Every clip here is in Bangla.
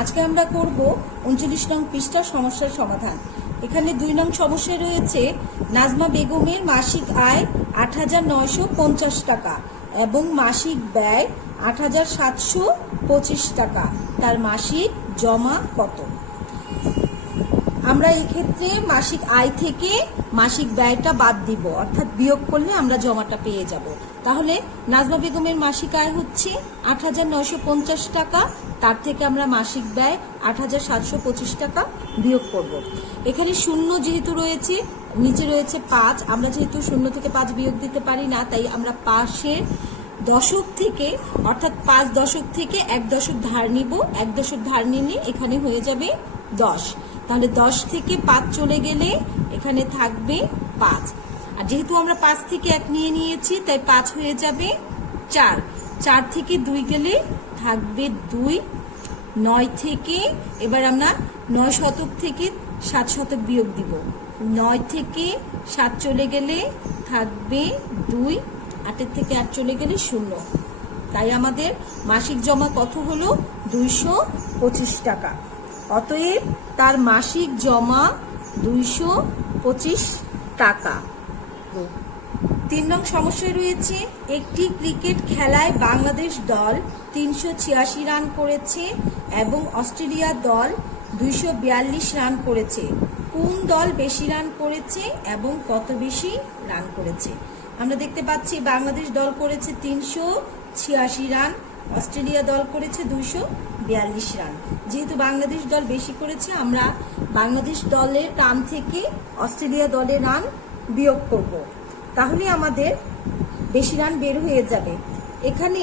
আজকে আমরা করব 39 নং পৃষ্ঠার সমস্যার সমাধান। এখানে 2 নং সমস্যায় রয়েছে নাজমা বেগমের মাসিক আয় ৮৯৫০ টাকা এবং মাসিক ব্যয় ৮৭২৫ টাকা। তার মাসিক জমা কত? আমরা এই ক্ষেত্রে মাসিক আয় থেকে মাসিক ব্যয়টা বাদ দিব, অর্থাৎ বিয়োগ করলে আমরা জমাটা পেয়ে যাব। তাহলে নাজমা বেগমের মাসিক আয় হচ্ছে ৮৯৫০ টাকা, তার থেকে আমরা মাসিক ব্যয় ৮৭২৫ টাকা বিয়োগ করব। এখানে শূন্য যেহেতু রয়েছে, নিচে রয়েছে ৫, আমরা যেহেতু শূন্য থেকে ৫ বিয়োগ দিতে পারি না, তাই আমরা পাশের দশক থেকে অর্থাৎ ৫ দশক থেকে ১ দশক ধার নিব। ১ দশক ধার নিলে এখানে হয়ে যাবে ১০। তাহলে ১০ থেকে ৫ চলে গেলে এখানে থাকবে ৫। আর যেহেতু আমরা ৫ থেকে ১ নিয়ে নিয়েছি, তাই ৫ হয়ে যাবে ৪। ৪ থেকে ২ গেলে থাকবে ২। ৯ থেকে এবার আমরা ৯ শতক থেকে ৭ শতক বিয়োগ দিব। ৯ থেকে ৭ চলে গেলে থাকবে ২। ৮ থেকে ৮ চলে গেলে ০। তাই আমাদের মাসিক জমা কত হলো? ২২৫ টাকা। অতএব তার মাসিক জমা ২২৫ টাকা। ৩ নং সমস্যায় রয়েছে একটি ক্রিকেট খেলায় বাংলাদেশ দল ৩৮৬ রান করেছে এবং অস্ট্রেলিয়া দল ২৪২ রান করেছে। কোন দল বেশি রান করেছে এবং কত বেশি রান করেছে? আমরা দেখতে পাচ্ছি বাংলাদেশ দল করেছে ৩৮৬ রান, অস্ট্রেলিয়া দল করেছে ২৪২ রান। যেহেতু বাংলাদেশ দল বেশি করেছে, আমরা বাংলাদেশ দলের রান থেকে অস্ট্রেলিয়া দলের রান বিয়োগ করব। তাহলে আমাদের বেশি রান বের হয়ে যাবে। এখানে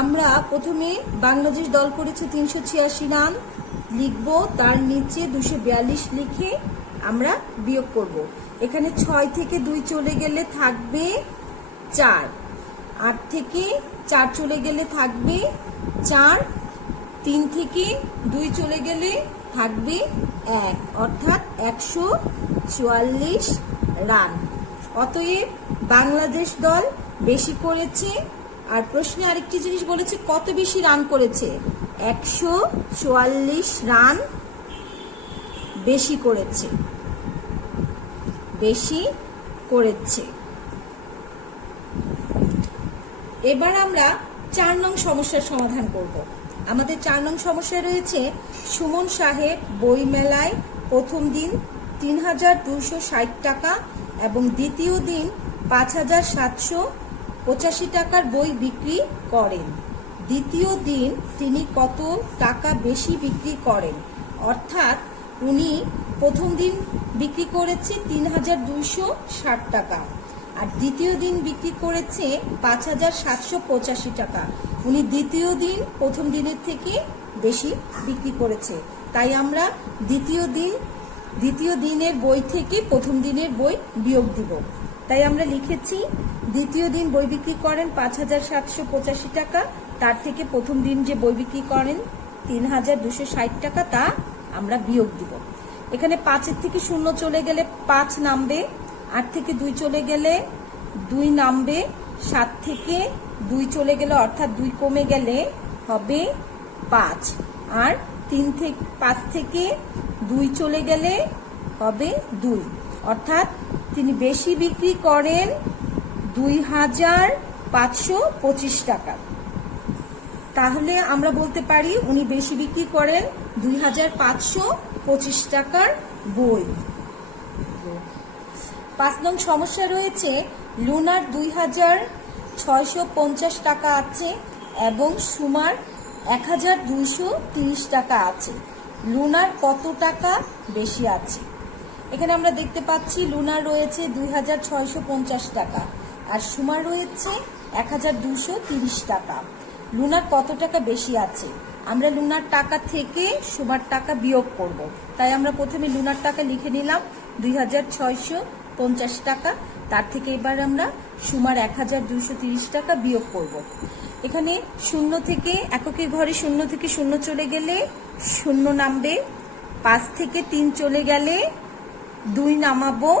আমরা প্রথমে বাংলাদেশ দল করেছে ৩৮৬ রান লিখব, তার নিচে ২৪২ লিখে আমরা বিয়োগ করব। এখানে ৬ থেকে ২ চলে গেলে থাকবে ৪। ৮ থেকে ৪ চলে গেলে থাকবে ৪। ৩ থেকে ২ চলে গেলে থাকবে ১, অর্থাৎ ১৪৪ রান। অতএব বাংলাদেশ দল বেশি করেছে। আর প্রশ্নে আরেকটি জিনিস বলেছে কত বেশি রান করেছে। ১৪৪ রান বেশি করেছে। এবার আমরা ৪ নং সমস্যার সমাধান করব। আমাদের ৪ নং সমস্যায় রয়েছে সুমন সাহেব বই মেলায় প্রথম দিন ৩২৬০ টাকা এবং দ্বিতীয় দিন ৫৭৮৫ টাকার বই বিক্রি করেন। দ্বিতীয় দিন তিনি কত টাকা বেশি বিক্রি করেন? অর্থাৎ উনি প্রথম দিন বিক্রি করেছে ৩২৬০ টাকা আর দ্বিতীয় দিন বিক্রি করেছে ৫৭৮৫ টাকা। উনি দ্বিতীয় দিন প্রথম দিনের থেকে বেশি বিক্রি করেছে, তাই আমরা দ্বিতীয় দিনের বই থেকে প্রথম দিনের বই বিয়োগ দিব। তাই আমরা লিখেছি দ্বিতীয় দিন বই বিক্রি করেন ৫৭৮৫ টাকা, তার থেকে প্রথম দিন যে বই বিক্রি করেন ৩২৬০ টাকা, তা আমরা বিয়োগ দিব। এখানে ৫ থেকে ০ চলে গেলে ৫ নামবে, ৮ থেকে ২ চলে গেলে ২ নামবে, ৭ থেকে ২ চলে গেলে অর্থাৎ ২ কমে গেলে হবে ৫, আর ৫ থেকে ২ চলে গেলে হবে ২, অর্থাৎ তিনি বেশি বিক্রি করেন ২৫২৫ টাকা। তাহলে আমরা বলতে পারি উনি বেশি বিক্রি করেন ২৫২৫ টাকার বই। ৫ নং সমস্যা রয়েছে লুনার ২৬৫০ টাকা আছে এবং সুমার ১২৩০ টাকা আছে। লুনার কত টাকা বেশি আছে? এখানে আমরা দেখতে পাচ্ছি লুনার রয়েছে ২৬৫০ টাকা আর সুমার রয়েছে ১২৩০ টাকা। লুনার কত টাকা বেশি আছে? আমরা লুনার টাকা থেকে সুমার টাকা বিয়োগ করব। তাই আমরা প্রথমে লুনার টাকা লিখে নিলাম ২৬৫০ টাকা, তার থেকে এবার আমরা সুমার ১২৩০ টাকা বিয়োগ করব। এখানে ০ থেকে এককের ঘরে ০ থেকে ০ চলে গেলে ০ নামবে, ৫ থেকে ৩ চলে গেলে ২ নামাবো,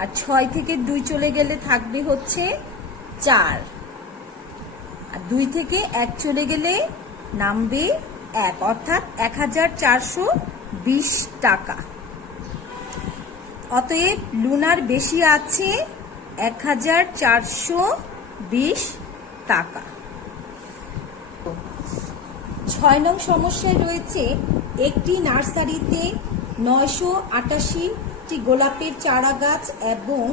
আর ৬ থেকে ২ চলে গেলে থাকবে হচ্ছে ৪, আর ২ থেকে ১ চলে গেলে নামবে 1 অর্থাৎ 1420 টাকা। অতএব লুনার বেশি আছে 1420 টাকা। 6 নং সমস্যায় রয়েছে একটি নার্সারিতে 988টি গোলাপের চারা গাছ এবং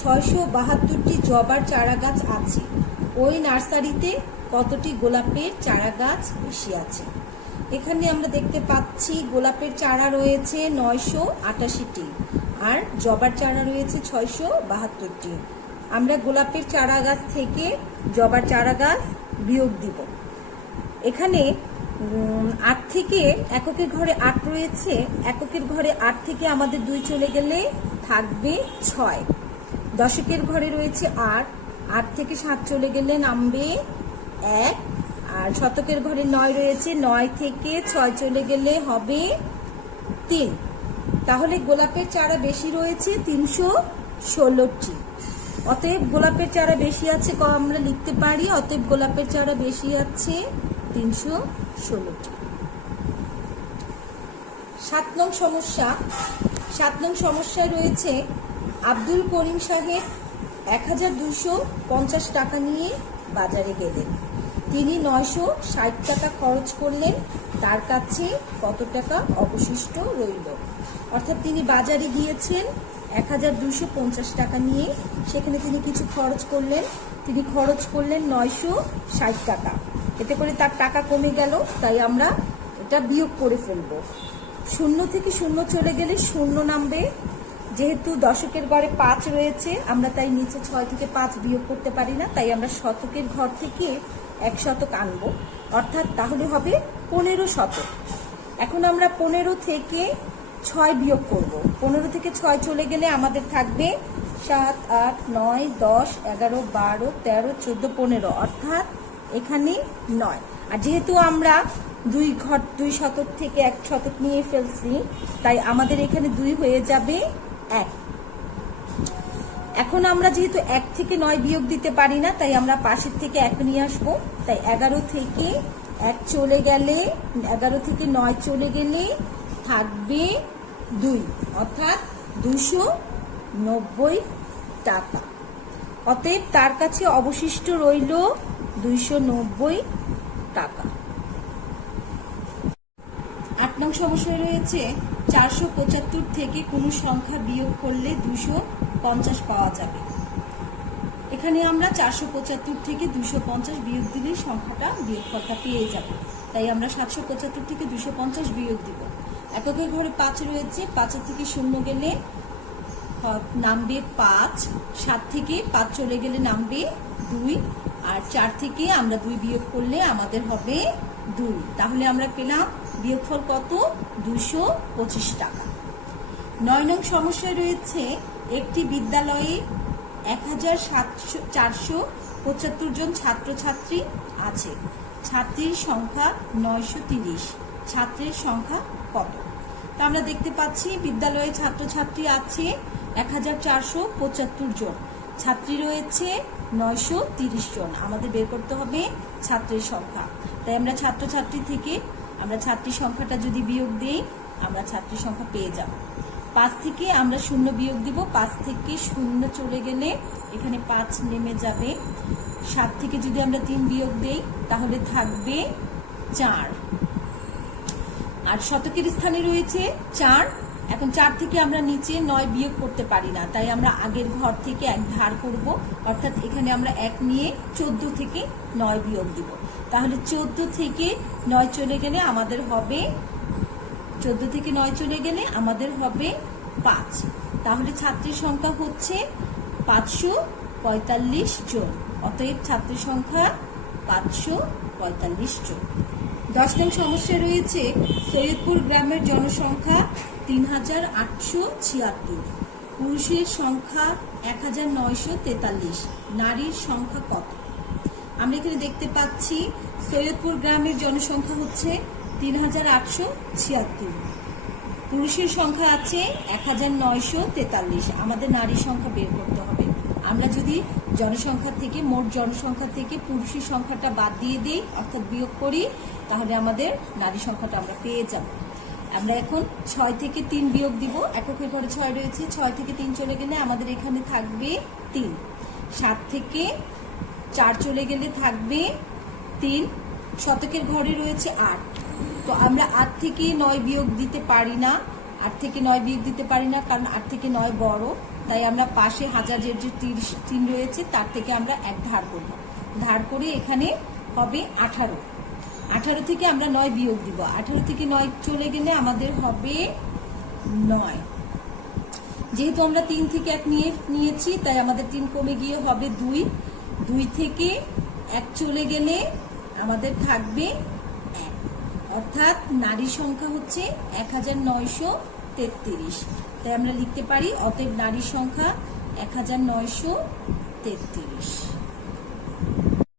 672টি জবার চারা গাছ আছে। ওই নার্সারিতে কতটি গোলাপের চারা গাছ বেশি আছে? এখানে আমরা দেখতে পাচ্ছি গোলাপের চারা রয়েছে 988টি আর জবার চারা রয়েছে 672টি। আমরা গোলাপের চারা গাছ থেকে জবার চারা গাছ বিয়োগ দিব। এখানে 8 থেকে এককের ঘরে 8 রয়েছে, এককের ঘরে 8 থেকে আমাদের 2 চলে গেলে থাকবে 6। দশকের ঘরে রয়েছে 8, 8 থেকে 7 চলে গেলে নামবে 1। আর শতকের ঘরে 9 রয়েছে, 9 থেকে 6 চলে গেলে হবে 3। তাহলে গোলাপের চারা বেশি রয়েছে 316টি। অতএব গোলাপের চারা বেশি আছে আমরা লিখতে পারি, অতএব গোলাপের চারা বেশি আছে 316টি। 7 নং সমস্যা। 7 নং সমস্যায় রয়েছে আব্দুল করিম সাহেব 1250 টাকা নিয়ে বাজারে গেলেন। তিনি 960 টাকা খরচ করলেন, তার কাছে কত টাকা অবশিষ্ট রইল? অর্থাৎ তিনি বাজারে গিয়েছেন 1250 টাকা নিয়ে, সেখানে তিনি কিছু খরচ করলেন, তিনি খরচ করলেন 960 টাকা। এতে করে তার টাকা কমে গেল, তাই আমরা এটা বিয়োগ করে ফেলব। 0 থেকে 0 চলে গেলে 0 নামবে। যেহেতু দশকের ঘরে 5 রয়েছে, আমরা তাই নিচে 6 থেকে 5 বিয়োগ করতে পারি না, তাই আমরা শতকের ঘর থেকে 1 শতক আনব, অর্থাৎ তাহলে হবে 15 শতক। এখন আমরা 15 থেকে 6 বিয়োগ করব। 15 থেকে 6 চলে গেলে আমাদের থাকবে 7, 8, 9, 10, 11, 12, 13, 14, 15, অর্থাৎ এখানে 9। আর যেহেতু আমরা 2 শতক থেকে 1 শতক নিয়ে ফেলছি, তাই আমাদের এখানে 2 হয়ে যাবে 1। এখন আমরা যেহেতু 1 থেকে 9 বিয়োগ দিতে পারি না, তাই আমরা পাশের থেকে 1 নিয়ে আসবো। তাই 11 থেকে 1 চলে গেলে, 11 থেকে 9 চলে গেলে থাকবে 2, অর্থাৎ 290 টাকা। অতএব তার কাছে অবশিষ্ট রইল 290 টাকা। 8 নং সমস্যায় রয়েছে 475 থেকে কোনো সংখ্যা বিয়োগ করলে 250 পাওয়া যাবে। এখানে আমরা 475 থেকে 250 বিয়োগ দিলে সংখ্যাটা বিয়োগফলটা পেয়ে যাব। তাই আমরা 775 থেকে 250 বিয়োগ দিব। এককের ঘরে 5 রয়েছে, 5 থেকে 0 গেলে নামবে 5, 7 থেকে 5 চলে গেলে নামবে 2, আর 4 থেকে আমরা 2 বিয়োগ করলে আমাদের হবে 2। তাহলে আমরা পেলাম বিয়োগফল কত? 225 টাকা। 9 নং সমস্যায় রয়েছে একটি বিদ্যালয়ে 1475 জন ছাত্রছাত্রী আছে। ছাত্রীর সংখ্যা 930, ছাত্রের সংখ্যা কত? তা আমরা দেখতে পাচ্ছি বিদ্যালয়ে ছাত্রছাত্রী আছে 1475 জন, ছাত্রী রয়েছে 930 জন। আমাদের বের করতে হবে ছাত্রের সংখ্যা। তাই আমরা ছাত্রছাত্রী থেকে আমরা ছাত্রীর সংখ্যাটা যদি বিয়োগ দিই, আমরা ছাত্রীর সংখ্যা পেয়ে যাব। 5 থেকে আমরা 0 বিয়োগ দিব, 5 থেকে 0 চলে গেলে এখানে 5 নেমে যাবে। 7 থেকে যদি আমরা 3 বিয়োগ দেই তাহলে থাকবে 4। আর শতকের স্থানে রয়েছে 4। এখন 4 থেকে আমরা নিচে 9 বিয়োগ করতে পারি না, তাই আমরা আগের ঘর থেকে 1 ধার করব, অর্থাৎ এখানে আমরা 1 নিয়ে 14 থেকে 9 বিয়োগ দিব। তাহলে 14 থেকে 9 চলে গেলে আমাদের হবে 14 থেকে 9 চলে গেলে আমাদের হবে 5। তাহলে ছাত্রীর সংখ্যা হচ্ছে 545 জন। অতএব ছাত্রীর সংখ্যা 545 জন। 10 নং সমস্যা রয়েছে সৈয়দপুর গ্রামের জনসংখ্যা 3876, পুরুষের সংখ্যা 1943, নারীর সংখ্যা কত? আমরা এখানে দেখতে পাচ্ছি সৈয়দপুর গ্রামের জনসংখ্যা হচ্ছে 3876, পুরুষের সংখ্যা আছে 1943, আমাদের নারীর সংখ্যা বের করতে হবে। আমরা যদি জনসংখ্যা থেকে মোট জনসংখ্যা থেকে পুরুষের সংখ্যাটা বাদ দিয়ে দিই অর্থাৎ বিয়োগ করি, তাহলে আমাদের নারী সংখ্যাটা আমরা পেয়ে যাব। আমরা এখন 6 থেকে 3 বিয়োগ দিব। এককের ঘরে 6 রয়েছে, 6 থেকে 3 চলে গেলে আমাদের এখানে থাকবে 3। 7 থেকে 4 চলে গেলে থাকবে 3। শতকের ঘরে রয়েছে 8। তো আমরা 8 থেকে 9 বিয়োগ দিতে পারি না, 8 থেকে 9 বিয়োগ দিতে পারি না, কারণ 8 থেকে 9 বড়। তাই আমরা পাশে হাজারের যে 3 রয়েছে তার থেকে আমরা 1 ধার করব। ধার করে এখানে হবে 18। 18 থেকে আমরা 9 বিয়োগ দিব। 18 থেকে 9 চলে গেলে আমাদের হবে 9। যেহেতু আমরা 3 থেকে 1 নিয়েছি, তাই আমাদের 3 কমে গিয়ে হবে 2। 2 থেকে 1 চলে গেলে আমাদের থাকবে 1, অর্থাৎ নারী সংখ্যা হচ্ছে 1933। তাই আমরা লিখতে পারি অতএব নারী সংখ্যা 1933।